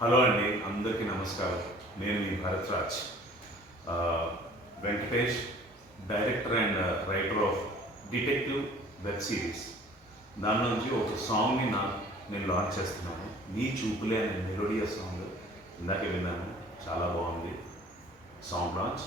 Hello అండి, అందరికీ నమస్కారం. నేను మీ Bharat Raj. Venkatesh, director and writer of detective web series. దాని నుంచి ఒక సాంగ్ని నేను లాంచ్ చేస్తున్నాను. నీ చూపులే అనే మెలోడియస్ సాంగ్ ఇందాకే విన్నాను, చాలా బాగుంది సాంగ్ లాంచ్.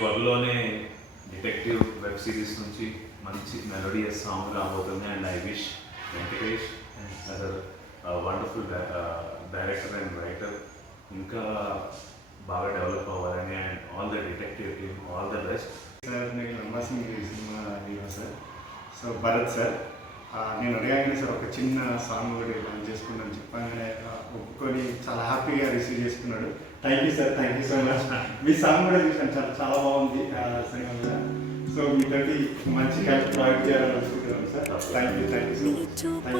త్వరలోనే డిటెక్టివ్ వెబ్ సిరీస్ నుంచి మంచి మెలోడియస్ సాంగ్ రాబోతుంది. And I wish Venkatesh other wonderful director and writer ఇంకా బాగా డెవలప్ అవ్వాలని. And all the detective team all the best. Sir, నేను నమ్మసింగ్ cinema hero sir. So Bharat sir, నేను అడిగానే సార్ ఒక చిన్న సాంగ్ ఒకటి లాంచ్ చేసుకున్నాను చెప్పగానే ఒప్పుకొని చాలా హ్యాపీగా రిసీవ్ చేసుకున్నాడు. Thank you sir, thank you so much. Me song కూడా చూసాను, చాలా చాలా బాగుంది సినిమా మీద. సో మీతోటి మంచి హెల్ప్ ప్రొవైడ్ చేయాలని అనుకుంటున్నాను sir. Thank you so much.